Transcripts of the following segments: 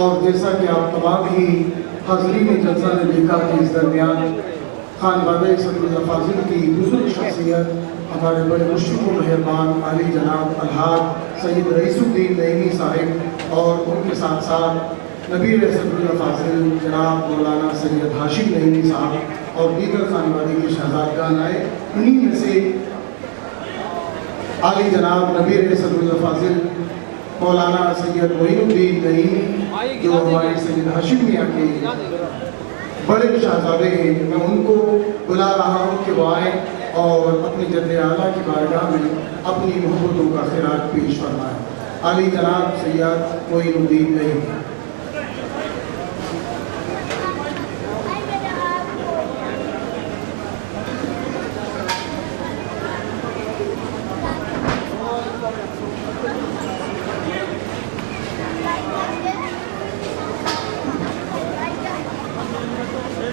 اور جیسا کہ آپ تمام ہی حاضرین جلسہ نے دیکھا کہ اس درمیان خانوادہ صدر اللہ فاضل کی بزرگ شخصیت ہمارے بڑے مشرف و مہربان عالی جناب الحاج سید رئیس الدین نعیمی صاحب اور ان کے ساتھ ساتھ نبی صدر اللہ فاضل جناب مولانا سید ہاشم نعیمی صاحب اور دیگر خانوادے کے شہزادگان آئے. انہی میں سے عالی جناب نبی صدر اللہ فاضل مولانا سید معین الدین نعیمی جو ہمارے سید ہاشم میاں کے بڑے شہزادے ہیں، میں ان کو بلا رہا ہوں کہ وہ آئیں اور اپنی جد اعلیٰ کی بارگاہ میں اپنی محبتوں کا خراج پیش فرمائیں. عالی جناب سید معین الدین نعیمی.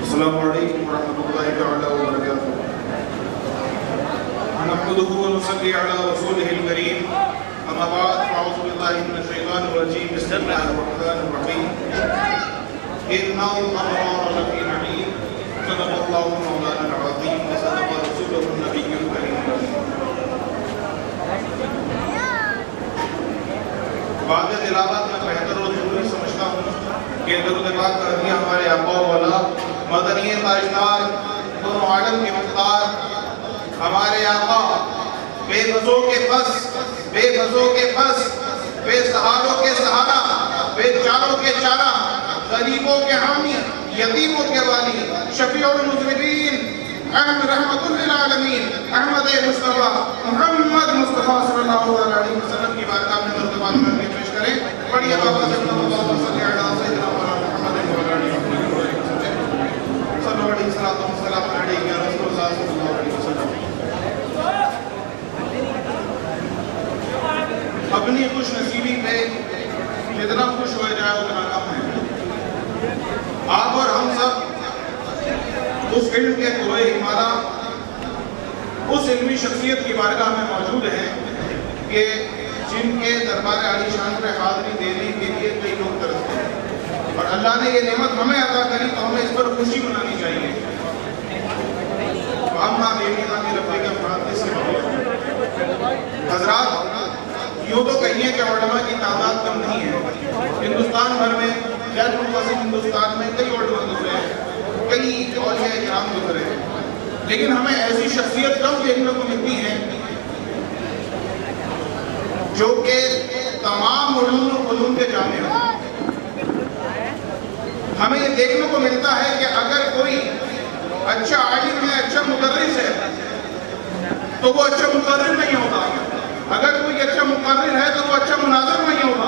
السلام علیکم ورحمۃ اللہ تعالی وبرکاتہ. نحمده ونصلي على رسوله الكريم. اما بعد فاعوذ باللہ من الشیطان الرجیم. بسم اللہ الرحمن الرحیم. ان الابرار لفی نعیم. صدق اللہ مولانا العظیم وصدق رسوله النبی الکریم. بعد تلاوت میں بہتر و ضروری سمجھتا ہوں کہ درود پاک کا ہدیہ ہمارے آقا و اولا مدنی تاجدار دونوں عالم کے مقدار ہمارے آقا بے بسوں کے پس بے سہاروں کے سہارا بے چاروں کے چارہ غریبوں کے حامی یتیموں کے والی شفیع المذنبین احمد رحمت للعالمین احمد مصطفیٰ محمد مصطفیٰ صلی اللہ علیہ وسلم کی بارگاہ میں درود پاک کر کے پیش کریں. پڑھیے بابا سے اللہ صلی اللہ علیہ وسلم. اپنی خوش نصیبی پہ جتنا خوش ہو جائے اتنا کم ہے. آپ اور ہم سب اس علم کے کوئے ہمارا اس علمی شخصیت کی بارگاہ میں موجود ہیں کہ جن کے دربار عالی شان پہ حاضری دینے کے لیے کئی لوگ ترستے ہیں اور اللہ نے یہ نعمت ہمیں عطا کری تو ہمیں اس پر خوشی منانی چاہیے. حضرات یوں تو کہیے کہ علماء کی تعداد کم نہیں ہے. ہندوستان بھر میں غیر منقسم ہندوستان میں کئی علماء گزرے ہیں, کئی اولیاء کرام گزرے ہیں, لیکن ہمیں ایسی شخصیت کم دیکھنے کو ملتی ہے جو کہ تمام علوم کے جامع ہیں. ہمیں یہ دیکھنے کو ملتا ہے کہ اگر کوئی اچھا عالم ہے, اچھا مدرس ہے, تو وہ اچھا مقرر نہیں ہوتا. اگر کوئی اچھا مقرر ہے تو وہ اچھا مناظر نہیں ہوتا.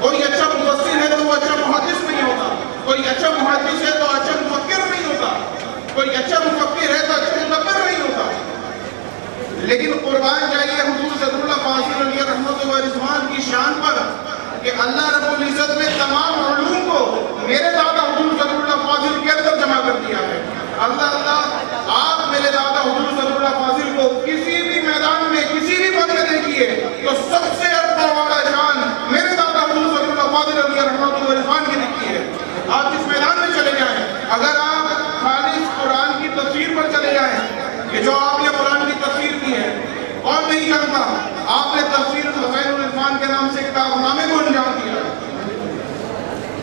کوئی اچھا مفسر ہے تو وہ اچھا محدث نہیں ہوتا. کوئی اچھا محدث ہے تو اچھا مفکر نہیں ہوتا. کوئی اچھا مفکر ہے تو اچھا مدبر نہیں ہوتا. لیکن قربان جائیے حضور صدر اللہ فاضل علیہ رحمت و رضوان کی شان پر کہ اللہ رب العزت نے تمام علوم کو میرے دادا حضور صدر اللہ فاضل کے اندر جمع کر دیا ہے. اللہ آپ میرے دادا حضور صدر اللہ فاضل کو کسی بھی میدان میں کسی بھی پد میں دیکھیے تو سب سے ارفع والا شان میرے دادا حضور صدر اللہ فاضل علیہ رحمت و رضوان کی دکھتی ہے. آپ جس میدان میں چلے جائیں, اگر آپ خالص قرآن کی تفسیر پر چلے جائیں کہ جو آپ نے قرآن کی تفسیر کی ہے اور نہیں جانتا, آپ نے تفسیر حسین العرفان کے نام سے کتاب نامے کو انجام دیا.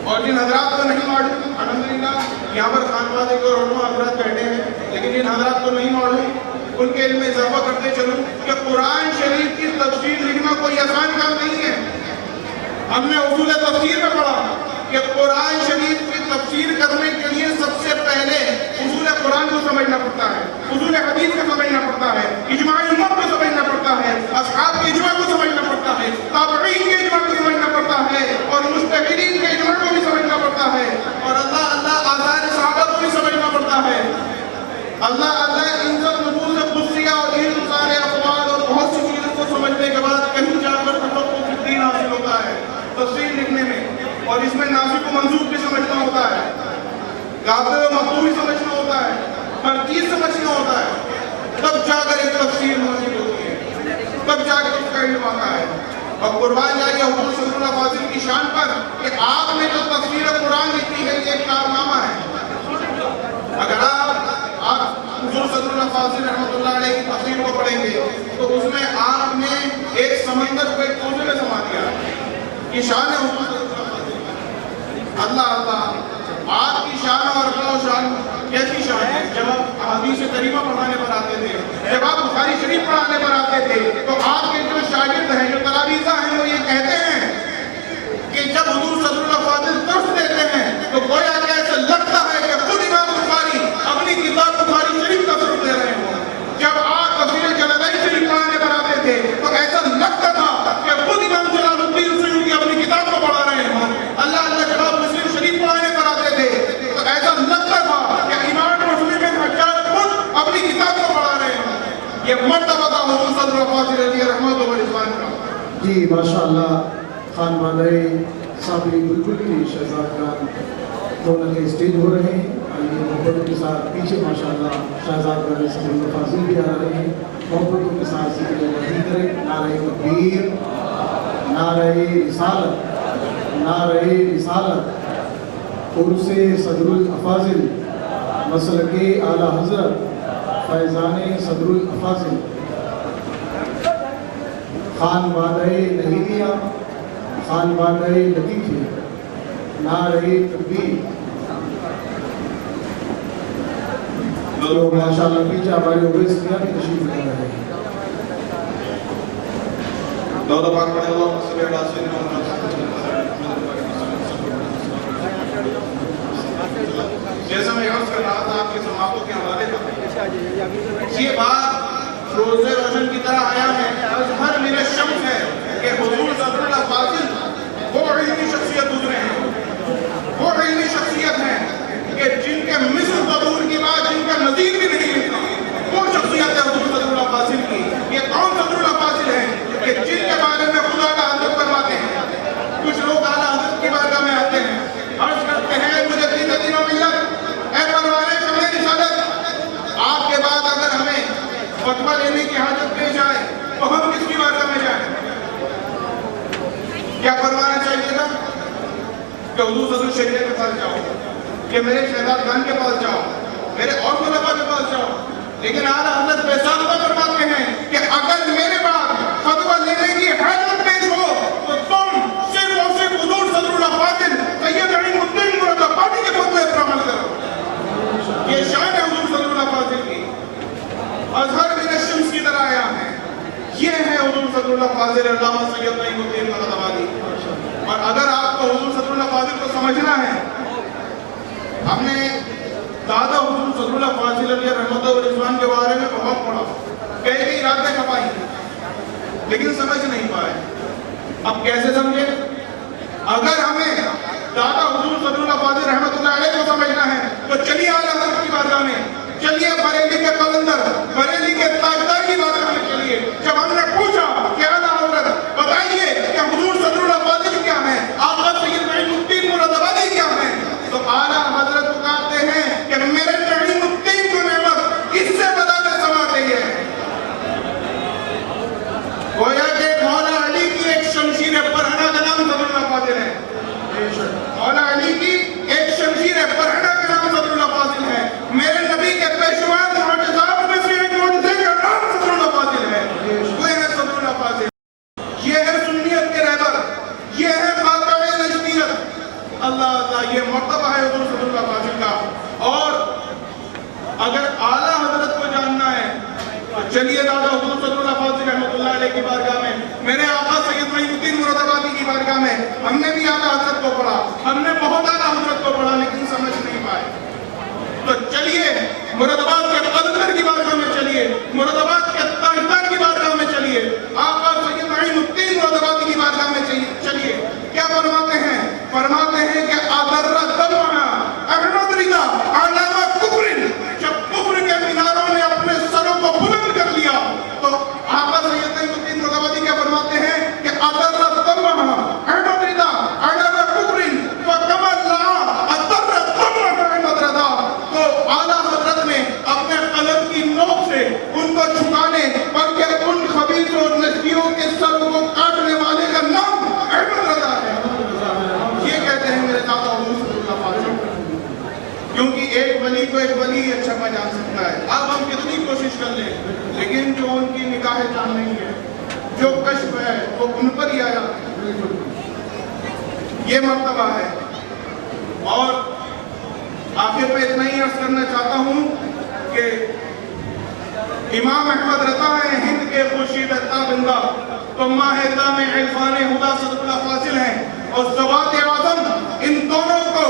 اور جن حضرات کو نہیں معلوم, الحمدللہ یہاں پر خانوادے کے علماء حضرات بیٹھے ہیں, لیکن جن حضرات کو نہیں معلوم ان کے علم میں اضافہ کرتے چلوں کہ قرآن شریف کی تفسیر لکھنا کوئی آسان کام نہیں ہے. ہم نے اصول تفسیر میں پڑھا کہ قرآن شریف کی تفسیر کرنے کے لیے سب سے پہلے اصول قرآن کو سمجھنا پڑتا ہے, اصول حدیث کو سمجھنا پڑتا ہے, اجماع امت کو سمجھنا پڑتا ہے, اصحاب کے اجماع کو سمجھنا پڑتا ہے, تابعین کے اجماع کو سمجھنا پڑتا ہے, اور مجتہدین کے اجماع کو بھی سمجھنا پڑتا ہے, اور اللہ آثار صحابہ کو بھی سمجھنا پڑتا ہے. اللہ ان سب نبوت قدسیہ اور ان سارے اقوال اور بہت سی چیزوں کو سمجھنے کے بعد کہیں جا کر تفقہ فی الدین حاصل ہوتا ہے تفسیر لکھنے میں, اور اس میں ناسخ و منسوخ بھی سمجھنا ہوتا ہے, قابل و مقبول بھی سمجھنا ہوتا ہے, ہر چیز سمجھنا ہوتا ہے. تب جا کر ایک تفسیر حاصل ہوتی ہے, تب جا کر اس کا علم آتا ہے. اور قربان جائیے حضور صلی اللہ علیہ وسلم کی شان پر کہ آپ نے جو تفسیر اللہ اللہ آپ کی شان اور اقلا و شان کیسی شان ہے؟ جب آپ احادیث کریمہ پڑھانے پر آتے تھے، جب آپ بخاری شریف پڑھانے پر آتے تھے، تو آپ کے جو شاگرد ہیں، جو تلامیذ ہیں، وہ یہ کہتے ہیں کہ جب حضور صدر اللہ فاضل درس دیتے ہیں تو گویا کہ ایسا لگتا ہے کہ خود امام بخاری اپنی کتاب بخاری شریف کا درس دے رہے ہوں۔ جب آپ تفسیر جلالین شریف پڑھانے پر آتے تھے تو ایسا لگتا تھا کہ خود امام جلال الدین سیوطی اپنی کتاب کو پڑھا رہے ہوں۔ اللہ اللہ جب آپ مسلم شریف پڑھانے پر آتے تھے تو ایسا لگتا تھا کہ امام مسلم بن حجاج خود اپنی کتاب کو پڑھا رہے ہوں۔ یہ مرتبہ تھا حضور صدر اللہ فاضل علیہ رحمت و رضوان کا۔ جی ماشاءاللہ، خانوادہ صابری بلبل کی شہزادگان دونوں اسٹیج ہو رہے ہیں۔ آئیے محبتوں کے ساتھ پیچھے ماشاءاللہ شہزادگان صدر اللہ فاضل بھی آ رہے ہیں، محبتوں کے ساتھ ذکر وحی کریں۔ نعرہ تکبیر، نعرہ رسالت، نعرہ رسالت، عرس صدر الافاضل، مسلک اعلیٰ حضرت فیضان صدر الافاضل، خانوادہ نہیلیہ، خانوادہ لطیفے، نعرہ تکبیر۔ تو ماشاءاللہ پیچھے ہمارے اویس میاں بھی تشریف لے رہے ہیں۔ درود پاک پڑھیں، اللہم صلی علی سیدنا محمد۔ جیسا میں عرض کر رہا تھا آپ کے سماعتوں کے حوالے کا، یہ بات روز روشن کی طرح آیا ہے، اظہر من الشمس ہے کہ حضور صدر اللہ فاضل وہ علمی شخصیت گزرے ہیں، وہ علمی شخصیت ہیں کہ جن کے مثل ضرور کی بات، جن کا نظیر بھی نہیں ملتا، وہ شخصیت ہے حضور صدر اللہ فاضل کی۔ یہ کون صدر اللہ فاضل ہیں کہ جن کے بارے میں خدا اعلیٰ حضرت فرماتے ہیں؟ کچھ لوگ اعلیٰ حضرت کی بارگاہ میں آتے ہیں، عرض کرتے ہیں مجھے دین و ملت، اے پروانِ شمع رسالت، آپ کے بعد اگر ہمیں فتویٰ لینے کی حاجت پیش آئے تو ہم کس کی بارگاہ میں جائیں؟ کیا فرمانا چاہیے تھا کہ حضور صدر شریعہ کے پاس جاؤ، کہ میرے شہزادگان کے پاس جاؤ، میرے اور طلباء کے پاس جاؤ؟ لیکن اعلیٰ حضرت بے سابقہ فرماتے ہیں کہ اگر میرے بعد فتویٰ لینے کی حاجت پیش ہو تو تم صرف اور صرف حضور صدر اللہ فاضل سید علیم الدین مراد آبادی کے فتوے پر عمل کرو۔ یہ شان ہے حضور صدر اللہ فاضل کی، اظہر من الشمس کی طرح آیا ہے۔ یہ ہے حضور صدر اللہ فاضل علامہ سید علیم الدین مراد آبادی۔ اور اگر آپ کو حضور صدر اللہ فاضل کو سمجھنا ہے، ہم نے دادا حضور صدر اللہ فاضل علیہ رحمت و رضوان کے بارے میں بہت پڑھا، کئی راتیں کھپائی، لیکن سمجھ نہیں پائے۔ اب کیسے سمجھے؟ اگر ہمیں دادا حضور صدر اللہ فاضل رحمت اللہ علیہ کو سمجھنا ہے تو چلیے اعلیٰ حضرت کی بارگاہ میں، چلیے بریلی کے قلندر، بریلی کے تاجدار کی بارگاہ میں چلیے۔ جب ہم نے پوچھا کہ اعلیٰ حضرت بتائیے کہ حضور صدر اللہ فاضل کیا ہے، آقا سید علیم الدین مراد آبادی کیا ہے، تو اعلیٰ حضرت کہتے ہیں کہ میرے علیم الدین کو نعمت اس سے بدانے سما گئی ہے۔ گویا کہ مولا علی کی ایک شمشیر پرہنہ کا نام صدر اللہ فاضل ہے، مولا علی کی ایک شمشیر پرہنہ کا نام صدر اللہ فاضل ہے۔ میرے نبی کے پیشوا معجزات میں سے ایک معجزے کا نام صدر اللہ فاضل ہے، وہ ہے صدر اللہ فاضل۔ یہ ہے سنیت کے رہبر، یہ ہے قاطع نجدیت۔ اللہ اللہ، یہ مرتبہ ہے حضور صدر اللہ فاضل کا۔ اور اگر اعلیٰ حضرت کو جاننا ہے تو چلیے دادا حضور صدر اللہ فاضل رحمۃ اللہ علیہ کی بارگاہ میں، میرے آقا سید علیم الدین مراد آبادی کی بارگاہ میں۔ ہم نے بھی اعلیٰ حضرت کو پڑھا، ہم نے بہت اعلیٰ حضرت کو پڑھا، لیکن سمجھ نہیں پائے۔ تو چلیے مراد آباد کے قلندر کی بارگاہ میں چلیے، مراد آباد کے تاجدار کی بارگاہ میں چلیے، آقا سید علیم الدین مراد آبادی کی بارگاہ میں چلیے۔ کیا فرماتے ہیں؟ فرماتے ہیں کہ اَذَرَّ دَمْعَ احمد رضا علامہ کفر، جب کفر کے میناروں نے اپنے سروں کو بلند کر لیا تو آقا سید علیم الدین مراد آبادی کیا فرماتے ہیں کہ اَذَرَّ دَمْعَ احمد رضا علامہ کفر وَكَمَا اللَّهَ اَذَرَّ دَمْعَ احمد رضا۔ تو اعلیٰ حضرت نے اپنے قلم کی نوک سے ان کو جھکانے بلکہ ان خبیث اور نجدیوں کے سروں کو کاٹنے والے کا نام احمد رضا ہے۔ یہ کہتے ہیں میرے دادا حضور صلی اللہ علیہ وسلم، کیونکہ ایک ولی کو ایک ولی اچھا پہچان سکتا ہے۔ اب ہم کتنی کوشش کر لیں، لیکن جو ان کی نگاہ جان نہیں ہے، جو کشف ہے وہ ان پر ہی آیا۔ یہ مرتبہ ہے اور آخر میں اتنا ہی عرض کرنا چاہتا ہوں کہ امام احمد رضا ہے ہند کے خورشید تابندہ، تو ماہ تام عرفان ہدا صدر اللہ فاضل ہیں، اور ضوات اعظم ان دونوں کو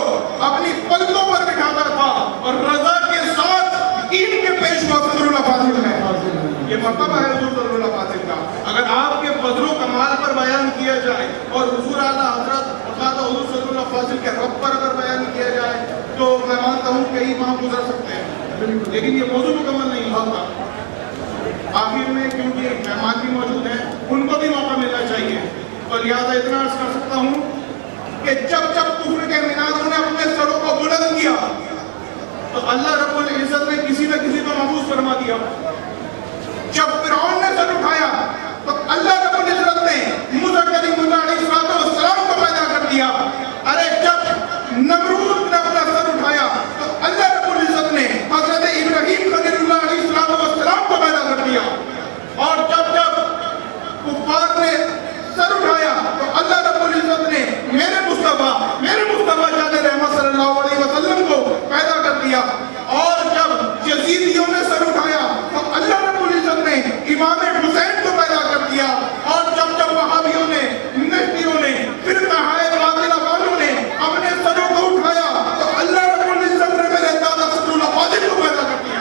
اپنی پلکوں پر بٹھاتا تھا، اور رضا کے ساتھ ان کے پیشوا صدر اللہ فاضل ہیں۔ یہ مرتبہ ہے حضور صلی اللہ فاضل کا۔ اگر آپ کے فضل و کمال پر بیان کیا جائے اور حضور اعلیٰ حضرت حضور صلی اللہ فاضل کے رب پر اگر بیان کیا جائے تو میں مانتا ہوں کئی ماہ گزر سکتے ہیں، لیکن یہ موضوع مکمل نہیں ہوتا۔ آخر میں کیونکہ مہمان بھی موجود ہیں، ان کو بھی موقع ملنا چاہیے، اور لہٰذا اتنا عرض کر سکتا ہوں کہ جب کفر کے میناروں نے اپنے سروں کو بلند کیا تو اللہ رب العزت نے کسی نہ کسی کو محفوظ فرما دیا۔ جب فرعون نے سر اٹھایا تو اللہ رب العزت نے موسیٰ کلیم اللہ علیہ السلام کو پیدا کر دیا۔ ارے جب نمرود نے اپنا سر اٹھایا تو اللہ رب العزت نے حضرت ابراہیم خلیل اللہ علیہ السلام کو پیدا کر دیا۔ اور جب کفار نے سر اٹھایا تو اللہ رب العزت نے میرے مصطفیٰ جان رحمت صلی اللہ علیہ وسلم کو پیدا کر دیا۔ اور جب یزیدیوں نے سر اٹھایا تو اللہ رب العزت نے امام حسین کو پیدا کر دیا۔ اور جب وہابیوں نے، نجدیوں نے، فرقہ باطلہ والوں نے اپنے سروں کو اٹھایا تو اللہ رب العزت نے میرے دادا صدر اللہ فاضل کو پیدا کر دیا۔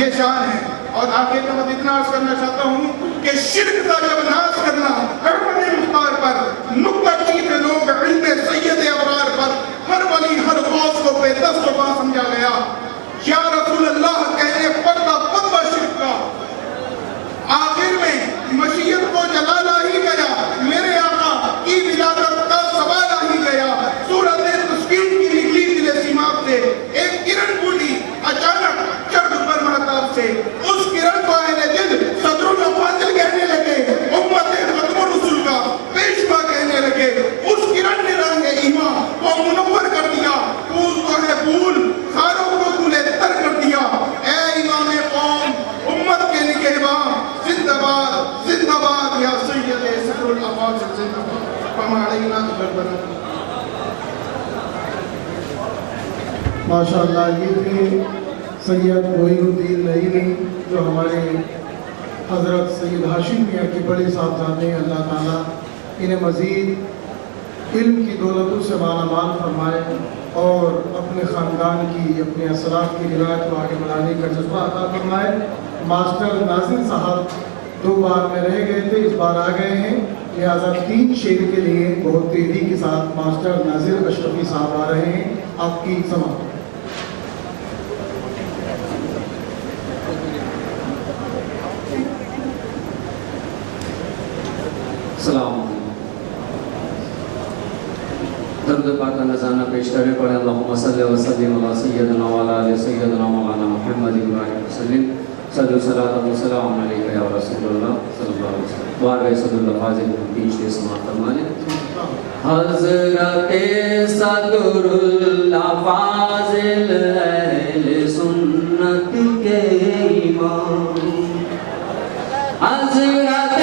یہ شان ہے۔ اور آخر میں میں اتنا عرض کرنا چاہتا ہوں کہ شرک کا جب ناز کرنا احمد مختار پر، نکتہ چین لوگ علم سید ابرار پر، ہر ولی ہر غوث کو بے دست و پا سمجھا گیا۔ یا رسول اللہ کہنے پردہ پردہ شرک کا، آخر میں مشیت کو جلالا ہی گیا، میرے آقا کی ولادت کا سوال ہی گیا۔ سورت تسکین کی نکلی دل سیماب سے ایک کرن پھوٹی اچانک چرخ پر محتاب سے، اس کرن کو اہل دل صدر اللہ فاضل کہنے لگے، امت ختم رسول کا پیشوا کہنے لگے۔ اس کرن نے رنگ ایمان کو منور کر دیا، پھول کو ہے پھول، خاروں کو گلے تر کر دیا۔ اے امام قوم، امت کے نگہباں، زندہ باد زندہ باد یا سید صدر اللہ فاضل زندہ باد۔ فما علینا بلبلا۔ ماشاءاللہ یہ تھے سید معین الدین نعیمی جو ہمارے حضرت سید ہاشم میاں کے بڑے صاحبزادے ہیں۔ اللہ تعالیٰ انہیں مزید علم کی دولتوں سے مالا مال فرمائے اور اپنے خاندان کی، اپنے اسلاف کی روایت کو آگے بڑھانے کا جذبہ عطا فرمائے۔ ماسٹر ناظر صاحب 2 بار میں رہ گئے تھے، اس بار آ گئے ہیں، لہٰذا 3 شعر کے لیے بہت تیزی کے ساتھ ماسٹر ناظر اشرفی صاحب آ رہے ہیں۔ آپ کی سماعت۔ السلام علیکم۔ درود پاک کا نذرانہ پیش کرے پڑھیں اللہم صلی وسلم علی سیدنا و علی آل سیدنا مولانا محمد وسلم۔ صلی اللہ و سلام علیکہ یا رسول اللہ صلی اللہ علیہ وسلم۔ بارگاہ صدر اللہ فاضل کو 3 شعر سماعت فرمائیں۔ حضرت صدر اللہ فاضل اہل سنت کے امام، حضرت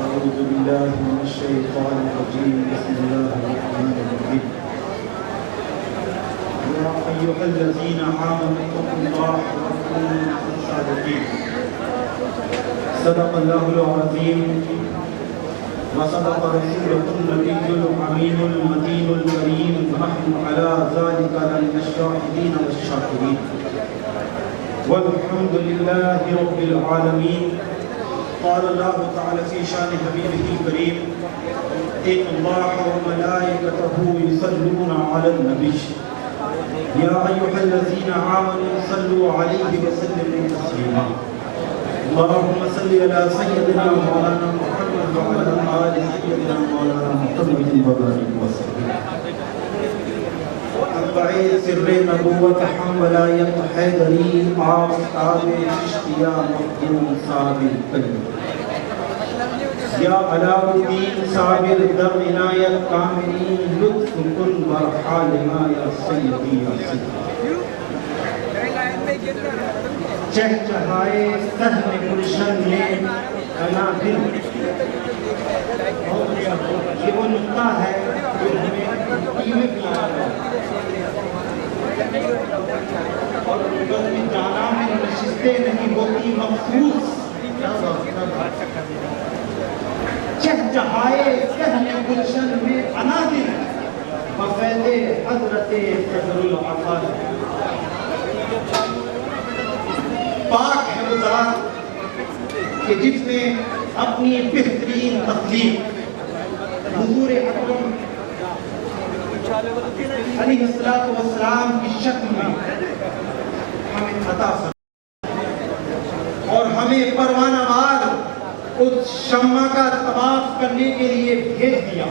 أعوذ بالله من الشيطان الرجيم بسم الله الرحمن الرحيم يا أيها الذين آمنوا اتقوا الله وكونوا مع الصادقين صدق الله العظيم وصدق رسوله النبي الأمين المتين الكريم ونحن على ذلك لمن الشاهدين والشاكرين والحمد لله رب العالمين. قال الله تعالى في شان حبيبه الكريم إن الله وملائكته يصلون على النبي يا أيها الذين آمنوا صلوا عليه وسلموا تسليما اللهم صل على سيدنا مولانا محمد وعلى آل سيدنا مولانا محمد وبارك وسلم. أتبعي سر نبوة ولاية حیدری آفتاب چشتیہ مخدوم صابر القلب یا علاء الدین صابر در عنایت کاملین لطف کن برحال ما یا سیدی یا سیدی چہچہائے صحن گلشن میں قنابل. یہ وہ نقطہ ہے جو ہمیں ٹیوے پہ اور لوگوں میں جانا ہے نشستیں نہیں ہوتی مخصوص چہچہائے صحن گلشن میں انادل بفیض حضرت صدر العفاظ. پاک ہے وہ ذات کہ جس نے اپنی بہترین تخلیق حضور اکرم علیہ السلام کی شکل میں ہمیں عطا فرمایا اور ہمیں پروانہ وار اس شمع کا طواف کرنے کے لیے بھیج دیا.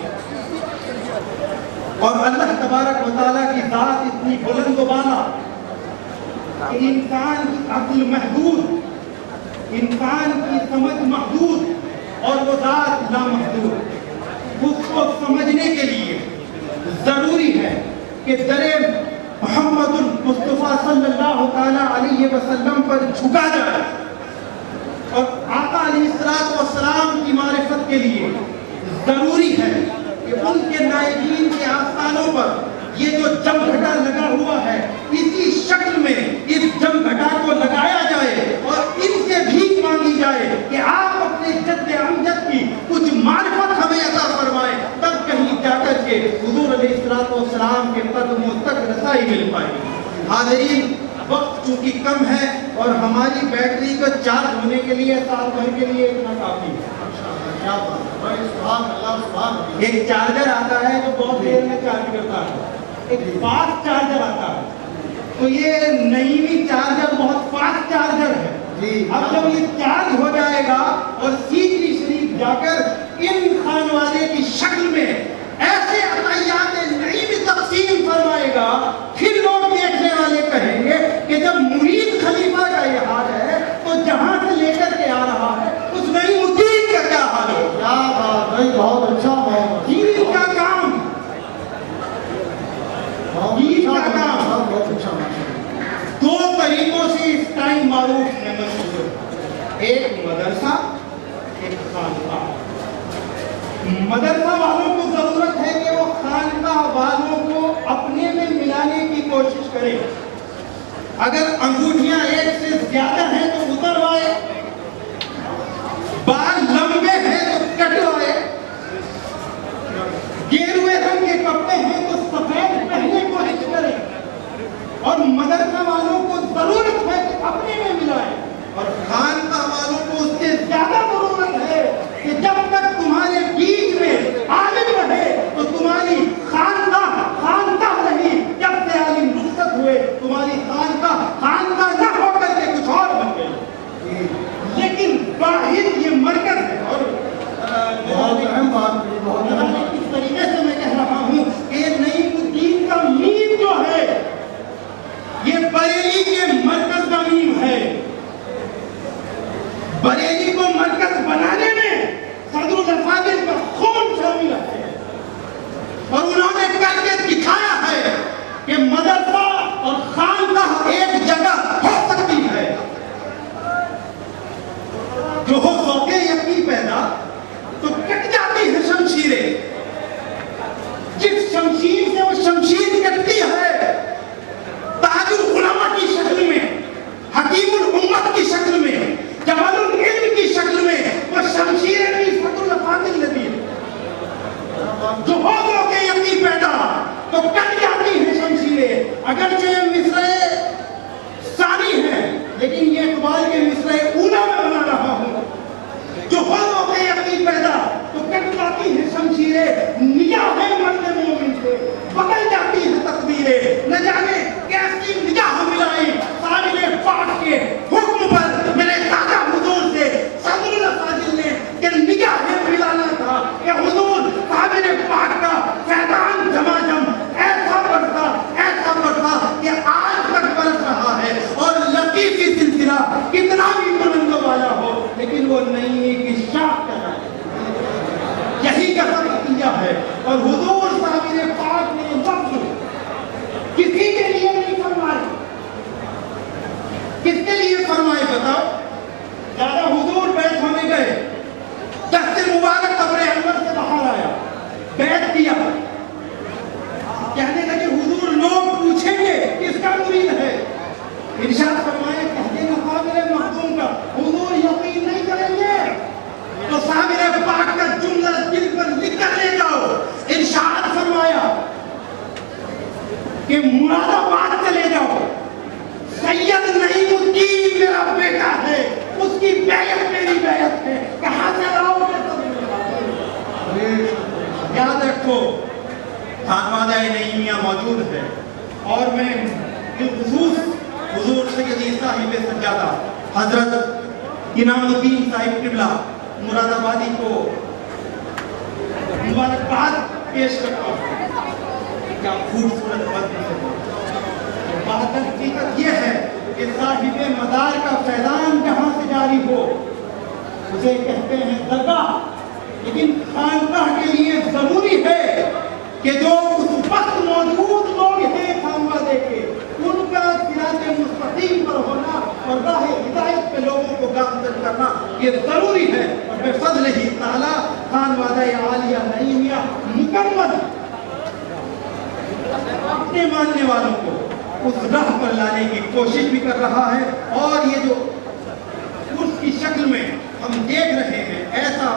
اور اللہ تبارک و تعالیٰ کی ذات اتنی بلند و بالا کہ انسان کی عقل محدود، انسان کی سمجھ محدود اور وہ ذات لامحدود. اس کو سمجھنے کے لیے ضروری ہے کہ در محمد المصطفیٰ صلی اللہ تعالیٰ علیہ وسلم پر جھکا جائے اور آقا علیہ السلام کی معرفت کے لیے ضروری ہے کہ ان کے نائبین کے آستانوں پر یہ جو جم گھٹا لگا ہوا ہے اسی شکل میں اس جم گھٹا کو لگایا جائے اور ان سے بھیک مانگی جائے کہ آپ اپنے جد امجد کی کچھ معرفت ہمیں عطا فرمائیں، تب کہیں جا کر کے حضور علیہ السلام کے قدموں تک رسائی مل پائے. حاضرین، وقت چونکہ کم ہے اور ہماری بیٹری کو چارج ہونے کے لیے سال بھر کے لیے اتنا کافی ہے. ایک چارجر آتا ہے جو بہت دیر میں چارج کرتا ہے، ایک فاسٹ چارجر آتا ہے. تو یہ نئی چارجر بہت فاسٹ چارجر ہے. اب جب یہ چارج ہو جائے گا اور سیدھی شریف جا کر ان خانوادے کی شکل میں ایسے عطیات نعیم تقسیم فرمائے گا، پھر لوگ دیکھنے والے کہیں گے کہ جب مرید خلیفہ کا یہ حال ہے تو جہاں سے لے کر کے آ رہا ہے اس نئی مدین کا کیا حال ہے. بہت دین کا کام بہت اچھا ماشاءاللہ۔ دو طریقوں سے اس ٹائم معروف ہے مشہور، ایک مدرسہ، ایک خانقاہ۔ مدرسہ والوں کو ضرورت ہے کہ وہ خانقاہ والوں کو اپنے میں ملانے کی کوشش کریں۔ اگر انگوٹھیاں ایک سے زیادہ ہیں تو اتروائے، بال لمبے ہیں تو کٹوائے، گیروے رنگ کے کپڑے ہیں تو سفید پہننے کو کوشش کریں، اور مدرسہ والوں کو ضرورت ہے کہ اپنے میں ملائیں، اور خانقاہ والوں کو اس سے زیادہ ضرورت ہے کہ جب تک تمہارے بیچ میں عالم رہے تو تمہاری خانقاہ رہی، جب سے عالم رخصت ہوئے تمہاری خانقاہ نہ ہو کر کے کچھ اور بن گئی۔ لیکن واحد یہ مرکز ہے، اور بہت اہم بات، بہت اہم بات۔ اس طریقے سے میں کہہ رہا ہوں کہ نعیم الدین کا میم جو ہے یہ بریلی کے مرکز کا میم ہے۔ بریلی کو مرکز بنانے میں صدر الافاضل کا خون شامل ہے، اور انہوں نے کر کے دکھایا ہے کہ مدرسہ اور خانقاہ ایک جگہ ہو سکتی ہے۔ جو ہو ذوق یقین پیدا تو کٹ جاتی ہے شمشیریں، جس شمشیر سے وہ شمشیر کٹتی ہے، تاج العلماء کی شکل میں، حکیم الامت کی شکل میں، جمال العلم کی شکل میں، وہ شمشیریں بھی صدر الافاضل نے دی۔ جو ہو ذوق یقین پیدا تو کٹ جاتی ہیں شمشیریں، اگرچہ یہ مصرع ثانی ہے لیکن یہ اقبال کے مصرع اولا میں بنا رہا ہوں۔ جو ہو ذوق یقین پیدا تو کٹ جاتی ہیں شمشیریں، نگاہیں مرد مومن سے بدل جاتی ہیں تقدیریں، نہ جانے کیسی نگاہ ملائی قابل پاک کے حکم پر میرے دادا حضور سے صدر الافاضل نے کہ نگاہیں ملانا تھا کہ حضور قابل پاک کا فیضان جماجم ایسا بڑھتا کہ آج تک برس رہا ہے، اور لطیفی سلسلہ کتنا بھی بلند والا ہو لیکن وہ نئی کی شاخ کا ہے، یہی کا سب عقیدہ ہے۔ اور حضور صابر پاک نے لفظ کسی کے لیے نہیں فرمائے، کس کے لیے فرمائے بتاؤ؟ دادا حضور بیت ہونے گئے، دست مبارک قبر انور سے باہر آیا، بیت کیا، کہنے لگے حضور لوگ پوچھیں گے کس کا مرید ہے؟ ارشاد فرمائے کہتے ہیں صابر مخدوم کا۔ حضور یقین نہیں کریں گے تو صابر پاک کا جملہ دل پر لکھ کر لے جاؤ۔ ارشاد فرمایا کہ مراد آباد چلے جاؤ، سید نعیم الدین میرا بیٹا ہے، اس کی بیعت میری بیعت ہے، کہاں سے لاؤ گے؟ یاد رکھو خانوادہ نعیمیہ موجود ہے، اور میں بالخصوص حضور سیدی صاحب سجادہ حضرت انعام الدین صاحب قبلہ مراد آبادی کو مبارکباد پیش کرتا ہوں۔ کیا خوبصورت بات حقیقت یہ ہے کہ صاحب مدار کا فیضان جہاں سے جاری ہو اسے کہتے ہیں درگاہ، لیکن خانقاہ کے لیے ضروری ہے کہ جو اس وقت موجود لوگ ہیں خانوادے کے، ان کا صراط مستقیم پر ہونا اور راہ ہدایت پہ لوگوں کو گامزن کرنا یہ ضروری ہے۔ اور بفضل ہی تعالی خانوادہ عالیہ نعیمیہ مکمل اپنے ماننے والوں کو اس راہ پر لانے کی کوشش بھی کر رہا ہے، اور یہ جو عرس کی شکل میں ہم دیکھ رہے ہیں ایسا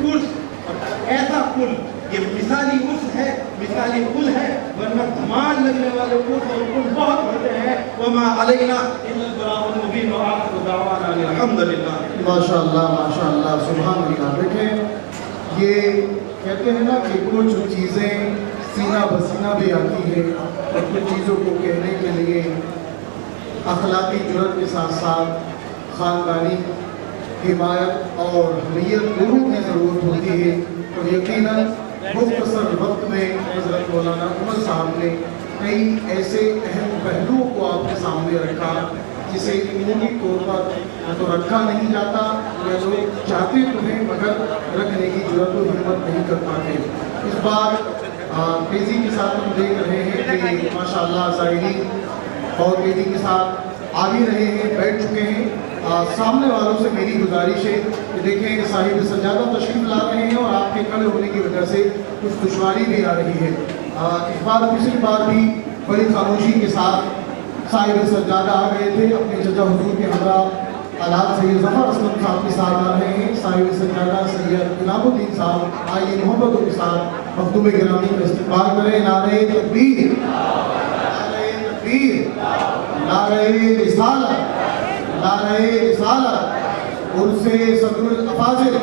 عرس اور ایسا پل، یہ مثالی عرس ہے، مثالی پل ہے، ورنہ دھمال لگنے والے عرس اور پل بہت ہوتے ہیں۔ وما علینا الا البلاغ المبین وآخر دعوانا الحمدللہ۔ ماشاءاللہ سبحان اللہ۔ دیکھیں یہ کہتے ہیں نا کہ کچھ چیزیں سینہ بسینہ بھی آتی ہے، اور کچھ چیزوں کو کہنے کے لیے اخلاقی جرأت کے ساتھ ساتھ خاندانی حمایت اور حمیت دونوں کی ضرورت ہوتی ہے۔ اور یقیناً مختصر وقت میں حضرت مولانا عمر صاحب نے کئی ایسے اہم پہلوؤں کو آپ کے سامنے رکھا جسے عمومی طور پر نہ تو رکھا نہیں جاتا، یا لوگ چاہتے تو ہیں مگر رکھنے کی جرأت و ہمت نہیں کر پاتے۔ اس بار تیزی کے ساتھ ہم دیکھ رہے ہیں کہ ماشاءاللہ زائرین اور تیزی کے ساتھ آ بھی رہے ہیں، بیٹھ چکے ہیں۔ سامنے والوں سے میری گزارش ہے کہ دیکھیں کہ صاحب سجادہ تشریف لا رہے ہیں اور آپ کے کھڑے ہونے کی وجہ سے کچھ دشواری بھی آ رہی ہے۔ اس بار پچھلی بار بھی بڑی خاموشی کے ساتھ صاحب سجادہ آ گئے تھے، اپنے چچا حضور کے ہمراہ الحاج سید ظفر اسلم صاحب کے ساتھ آ رہے ہیں۔ صاحب سجادہ سید گلاب الدین صاحب آئیے محبتوں کے ساتھ مخدوم گرامی کا استقبال کریں۔ نعرہ تکبیر، نعرہ تکبیر، نعرہ رسالت، نعرہ رسالت، عرس صدر الافاضل۔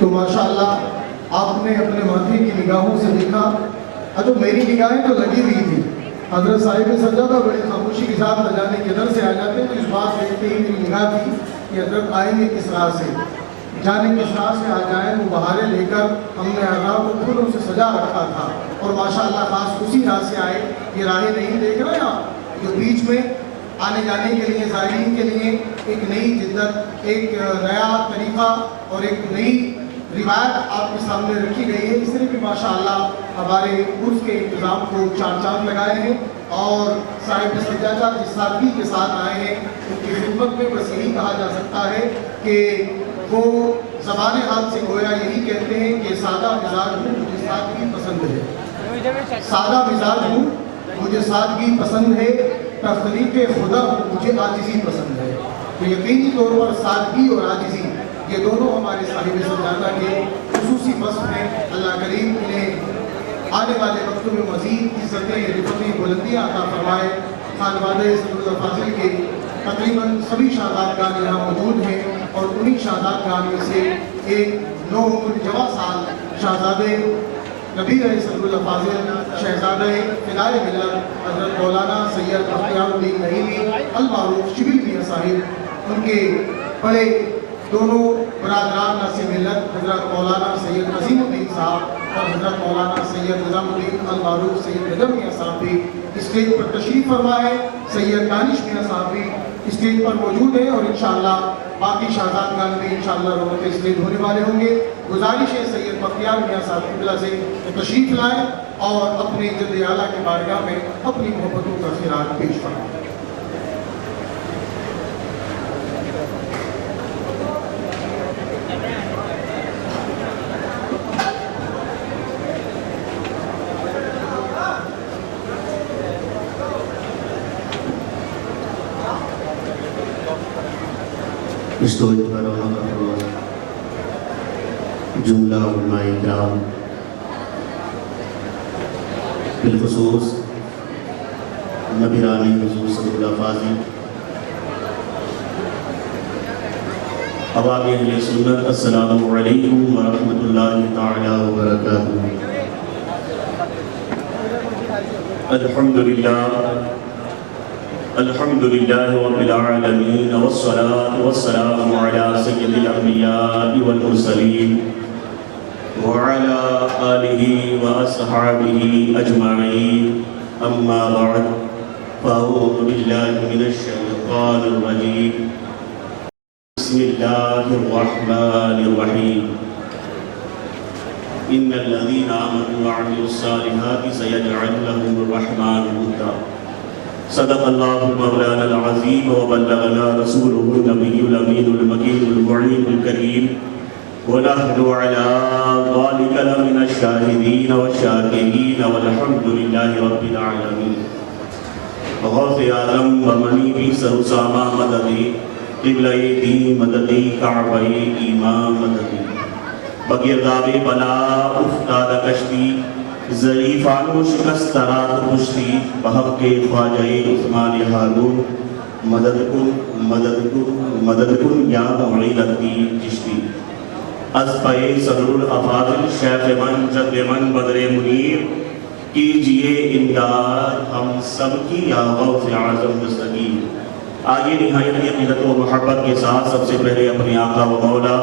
تو ماشاءاللہ آپ نے اپنے ماتھے کی نگاہوں سے دیکھا، تو میری نگاہیں تو لگی ہوئی تھی۔ حضرت صاحب سجادہ بڑی خاموشی کے ساتھ نہ جانے کدھر سے آ جاتے، تو اس بات دیکھتے ہی میری نگاہ تھی کہ حضرت آئیں گے کس راہ سے، جانے کس راہ سے آ جائیں۔ وہ بہاریں لے کر ہم نے آداب کو پھولوں سے سجا رکھا تھا، اور ماشاءاللہ خاص اسی راہ سے آئے۔ یہ راہیں نہیں دیکھ رہے ہیں آپ، جو بیچ میں آنے جانے کے لیے زائرین کے لیے ایک نئی جدت، ایک نیا طریقہ اور ایک نئی روایت آپ کے سامنے رکھی گئی ہے۔ اس نے بھی ماشاءاللہ ہمارے عرس کے انتظام کو چار چاند لگائے ہیں، اور صاحب سجادہ جس سادگی کے ساتھ آئے ہیں ان کی خدمت میں بس یہی کہا جا سکتا ہے کہ وہ زبان حال سے گویا یہی کہتے ہیں کہ سادہ مزاج ہوں، مجھے سادگی پسند ہے، سادہ مزاج ہوں، مجھے سادگی پسند ہے، تخلیق خدا ہوں، مجھے عاجزی پسند ہے۔ تو یقینی طور پر سادگی اور عاجزی یہ دونوں ہمارے صاحب سجادہ کے خصوصی وصف ہیں۔ اللہ کریم انہیں آنے والے وقتوں میں مزید عزتیں، رفتیں، بلندیاں عطا فرمائے۔ خانوادہ صدر الافاضل کے تقریباً سبھی شہزادگان یہاں موجود ہیں، اور انہی شہزادگان میں سے ایک 9 جواں سال شہزادے نبی علیہ صدر الافاضل شہزادہ فدائے ملت حضرت مولانا سید بختیار الدین نعیمی المعروف شبل میاں صاحب، ان کے بڑے دونوں برادران ناصر ملت حضرت مولانا سید عظیم الدین صاحب اور حضرت مولانا سید نظام الدین المعروف سید ندم میاں صاحب بھی اسٹیج پر تشریف فرما ہے۔ سید دانش میاں صاحب بھی اسٹیج پر موجود ہیں، اور انشاءاللہ باقی شہزادگان بھی انشاءاللہ رونق اسٹیج ہونے والے ہوں گے۔ گزارش ہے سید بختیار میاں صاحب قبلہ سے تشریف لائیں اور اپنے جد اعلیٰ کی بارگاہ میں اپنی محبتوں کا خراج پیش فرمائیں۔ اسٹیج پر جملہ علماء کرام، بالخصوص نبیرانی حضور صلی اللہ فاضل، عوام اہل سنت، السلام علیکم ورحمۃ اللہ تعالی وبرکاتہ۔ الحمد للہ رب العالمین، والصلاة والسلام علی سید الانبیاء والمرسلین وعلى آلہ واصحابہ اجمعین، اما بعد، فاعوذ باللہ من الشیطان الرجیم، بسم اللہ الرحمن الرحیم، ان الذین آمنوا وعملوا الصالحات سیجعل لهم الرحمن ودا۔ صدق اللہ مولانا العظیم وبلغنا رسولہ النبی الامین المکین المعین الکریم، ونحن على ذلك لمن الشاہدین والشاکرین، والحمد للہ رب العالمین۔ غوث عالم ومنی بی سرسامہ مددی، قبلہ دی مددی، کعبہ ایمان مددی، بگرداب بلا افتاد کشتی، ضعیفان و شکست رات پشتی، بحق کے خواجہ عثمان ہارون، مدد کن مدد کن مدد کن یا معین الدین چشتی۔ از پائے صدر الافاضل شیخ من جد من بدر منیر، کیجئے امداد ہم سب کی یا غوث اعظم مستقیم۔ آئیے نہایت عقیدت و محبت کے ساتھ سب سے پہلے اپنے آقا و مولا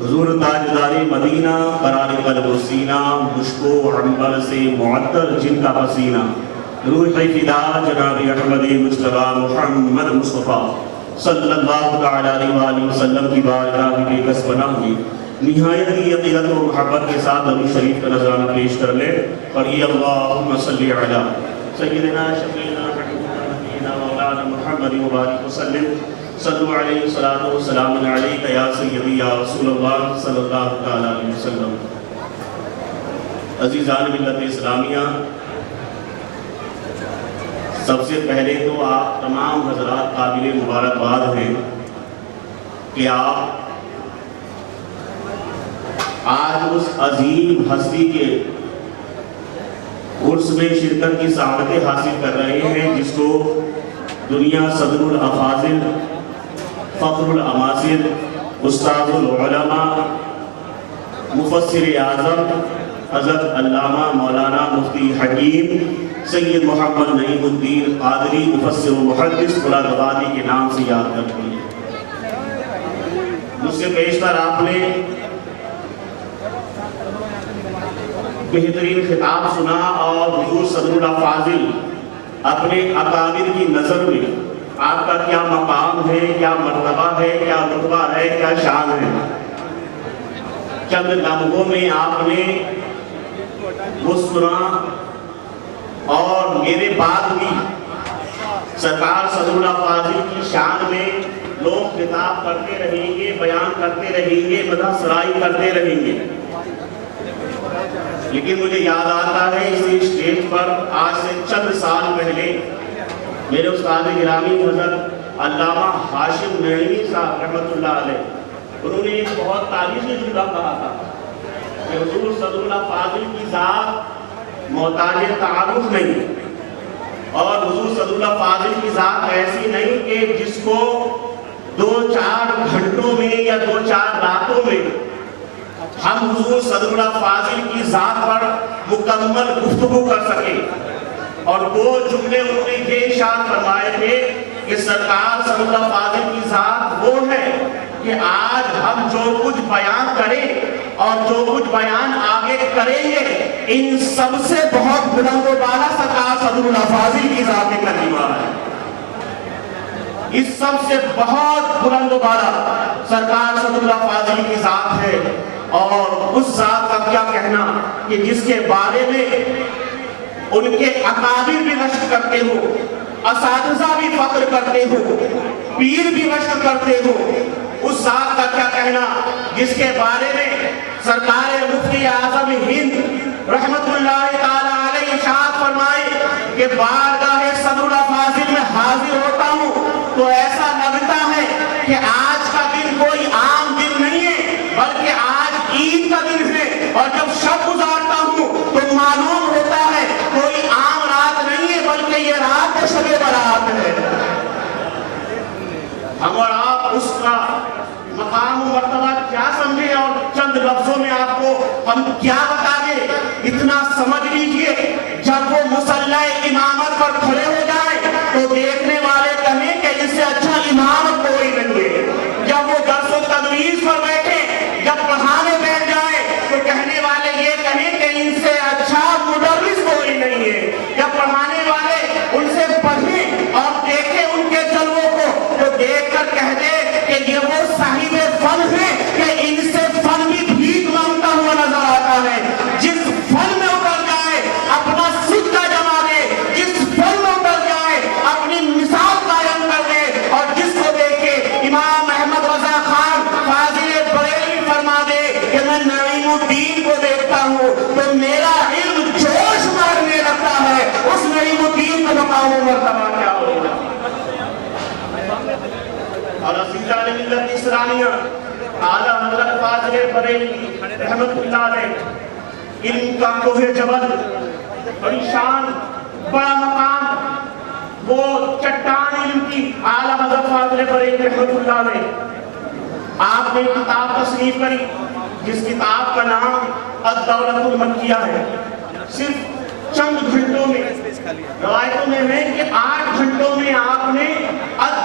حضور تاجدار مدینہ قرار قلب و سینہ مشک و عنبر سے معطر جن کا پسینہ روح فدا جناب احمد مجتبی محمد مصطفیٰ صلی اللہ تعالی علیہ وآلہ وسلم کی بارگاہ میں بے کس پناہ کی نہایت عقیدت و محبت کے ساتھ درود شریف کا نذرانہ پیش کر لے اور یہ اللہم صلی علی سیدنا شفیعنا حبیبنا نبینا مولانا محمد مبارک وسلم صلو علیہ الصلوۃ والسلام علیک یا سیدی یا رسول اللہ صلی اللہ تعالی علیہ وسلم۔ عزیزان ملت اسلامیہ، سب سے پہلے تو آپ تمام حضرات قابل مبارکباد ہیں کہ آپ آج اس عظیم ہستی کے عرس میں شرکت کی سعادتیں حاصل کر رہے ہیں جس کو دنیا صدر الافاضل فخر الاماثل استاذ العلماء مفسر اعظم حضرت علامہ مولانا مفتی حکیم سید محمد نعیم الدین قادری مفسر و محدث مراد آبادی کے نام سے یاد کرتے ہیں۔ مجھ سے پیشتر آپ نے بہترین خطاب سنا اور حضور صدر الافاضل اپنے اکابر کی نظر میں آپ کا کیا مقام ہے، کیا مرتبہ ہے، کیا رتبہ ہے، کیا شان ہے۔ چند لمحوں میں آپ نے وہ سنا اور میرے بعد بھی سرکار صدر الافاضل کی شان میں لوگ خطاب کرتے رہیں گے، بیان کرتے رہیں گے، مدح سرائی کرتے رہیں گے، لیکن مجھے یاد آتا ہے اسی اسٹیج پر آج سے چند سال پہلے میرے استاد گرامی حضرت علامہ ہاشم نعیمی صاحب رحمۃ اللہ علیہ، انہوں نے ایک بہت تاریخی جملہ کہا تھا کہ حضور صدر الافاضل کی ذات محتاج تعارف نہیں، اور حضور صدر الافاضل کی ذات ایسی نہیں کہ جس کو 2-4 گھنٹوں میں یا 2-4 راتوں میں ہم حضور صدر الافاضل کی ذات پر مکمل گفتگو کر سکیں۔ اور 2 جملے انہوں نے یہ ارشاد فرمائے تھے کہ سرکار صدر الافاضل کی ذات وہ ہے کہ آج ہم جو کچھ بیان کریں اور جو کچھ بیان آگے کریں گے ان سب سے بہت بلند و بالا سرکار صدر الافاضل کی ذات کریمہ ہے۔ اس سب سے بہت بلند و بالا سرکار صدر الافاضل کی ذات ہے، اور اس ذات کا کیا کہنا کہ جس کے بارے میں ان کے اکابر بھی رشک کرتے ہو، اساتذہ بھی فخر کرتے ہو، پیر بھی رشک کرتے ہو، اس ذات کا کیا کہنا جس کے بارے میں سرکار مفتی اعظم ہند رحمت اللہ تعالی علیہ ارشاد فرمائے کہ بارگاہ صدر الافاضل میں حاضر ہوتا ہوں تو ایسا لگتا ہے کہ آج کا دن کوئی عام دن نہیں ہے بلکہ آج عید کا دن ہے، اور جب شب گزارتا ہوں تو معلوم ہوتا ہے کوئی عام رات نہیں ہے بلکہ یہ رات شب برات ہے۔ ہم اور آپ اس کا مقام و مرتبہ کیا سمجھیں اور چند لفظوں میں آپ کو ہم کیا بتا دیں، اتنا سمجھ لیجئے جب وہ مصلی امامت پر کھڑے ہو جائیں تو دیکھنے والے کہیں کہ اس سے اچھا امام کوئی نہیں ہے، جب وہ درس و تدریس پر بیٹھے، جب پڑھانے بیٹھ جائیں تو کہنے والے یہ کہیں کہ ان سے اچھا مدرس کوئی نہیں ہے، جب پڑھانے والے ان سے پڑھیں اور دیکھیں ان کے جلووں کو تو دیکھ کر کہہ دے کہ یہ وہ صاحب فن ہے کہ ان سے فن بھی بھیک مانگتا ہوا نظر آتا ہے۔ جس فن میں اتر جائے اپنا سکہ جما دے، جس فن میں اتر جائے اپنی مثال قائم کر دے، اور جس کو دیکھے امام احمد رضا خان فاضل بریلوی فرما دے کہ میں نعیم الدین کو دیکھتا ہوں تو میرا علم جوش مارنے لگتا ہے، اس نعیم الدین کا مقام و مرتبہ کیا ہوگا۔ اور عزیزان ملت اسلامیہ، اعلیٰ حضرت فاضل بریلوی رحمت اللہ علیہ، علم کا کوہ جبل، بڑی شان، بڑا مقام، وہ چٹان علم کی اعلیٰ حضرت فاضل بریلوی رحمت اللہ علیہ، آپ نے کتاب تصنیف کری جس کتاب کا نام الدولۃ المکیہ ہے۔ صرف چند گھنٹوں میں، روایتوں میں ہے کہ 8 گھنٹوں میں آپ نے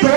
2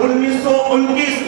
1929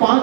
5